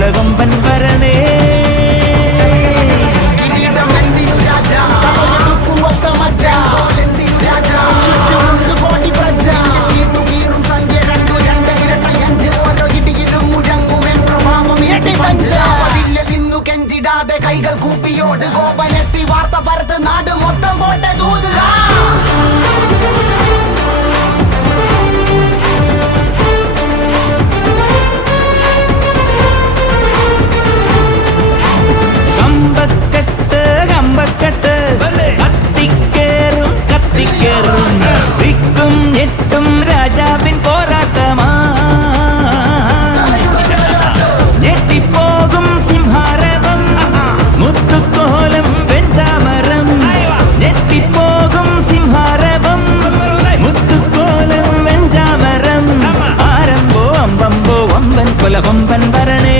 കൊലകൊമ്പൻ വരണേ. കൈകൾ കൂപ്പിയോട് കോപനെത്തി വാർത്ത പരത്ത് നാട് മൊത്തം പോട്ടെ ദൂതുക. കമ്പക്കെട്ട് കമ്പക്കെട്ട് കത്തിക്കേറും കത്തിക്കേറും ദിക്കും ഞെട്ടും രാജാവിൻ പോരാട്ടമാ. ഞെട്ടിപ്പോകും സിംഹാരവം മുത്തുക്കോലം വെഞ്ചാമരം. ഞെട്ടിപ്പോകും സിംഹാരവം മുത്തുക്കോലം വെഞ്ചാമരം. ആരംഭോ അമ്പമ്പോ വമ്പൻ കൊലകൊമ്പൻ വരണേ.